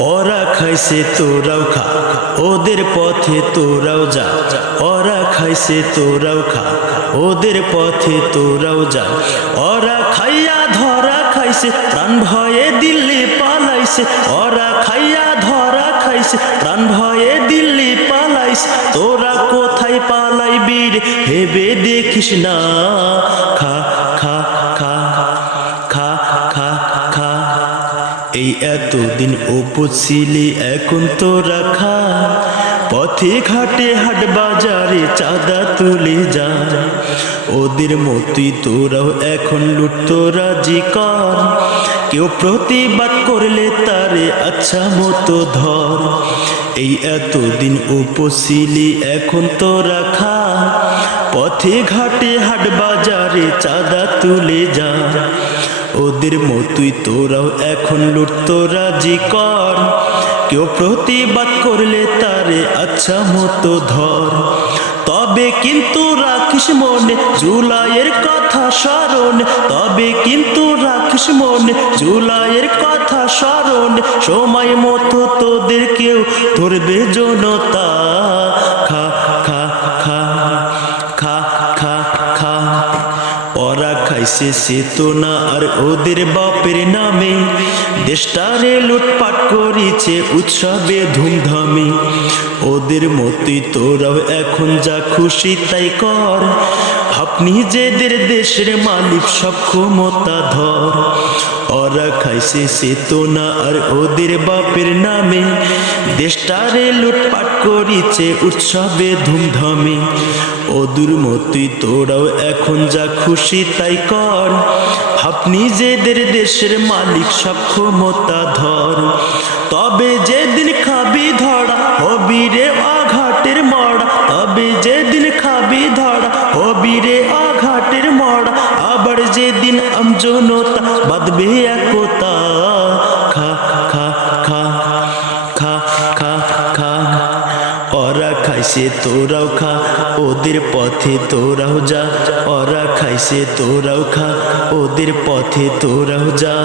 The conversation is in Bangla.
ওরা খাইছে তোরাও খা, ওদের পথে তোরাও যা। ওরা খাইছে তোরাও খা, ওদের পথে তোরাও যা। ওরা খাইয়া ধরা খাইছে, প্রাণ ভয়ে দিল্লি পালাইছে। ওরা খাইয়া ধরা খাইছে, প্রাণ ভয়ে দিল্লি পালাইছে। তোরা কোথায় পালাইবি রে, ভেবে দেখিস না। খা খা খা খা খা খা। এই এতদিন উপছিলি, এখন তোরা খা। পথে ঘাটে হাট বাজারে চাঁদা তুলে যা। ওদের মতোই তোরাও এখন লুটতো রাজি কর। কেউ প্রতিবাদ করলে তারে আচ্ছা মতো ধর। এই এতদিন উপছিলি, এখন তোরা খা। পথে ঘাটে হাট বাজারে চাঁদা তুলে যা। ওদের মতোই তোরাও এখন লুটতো রাজি কর। কেউ প্রতিবাদ করলে তারে আচ্ছা মতো ধর। তবে কিন্তু রাখিস মনে জুলাইয়ের কথা স্মরণ। তবে কিন্তু রাখিস মনে জুলাইয়ের কথা স্মরণ। সময় মতো তোদের কেউ ধরবে জনতা। খা খা খা খা খা খা। ওরা খাইছে চেতনা আর ওদের বাপের নামে। দেশটারে লুটপাট করিছে উৎসবে ধুমধামে। ওদের মতোই তোরাও এখন যা খুশি তাই কর। আপনি নিজেদের দেশের মালিক, সব ক্ষমতা ধর। ওরা খাইছে চেতনা আর ওদের বাপের নামে। দেশটারে লুটপাট করিছে উৎসবে ধুমধামে। ওদের মতোই তোরাও এখন যা খুশি তাই কর। আপনি নিজেদের দেশের মালিক, সব ক্ষমতা ধর। তবে যেদিন খাবি ধরা, হবি রে আঘাটের মরা। তবে যেদিন খাবি ধরা, হবি রে আঘাটের মরা। আবার যেদিন আমজনতা বাঁধবে একতা। খা খা খা খা খা খা। ওরা খাইছে তোরাও খা, ওদের পথে তোরাও যা। ওরা খাইছে তোরাও খা, ওদের পথে তোরাও যা।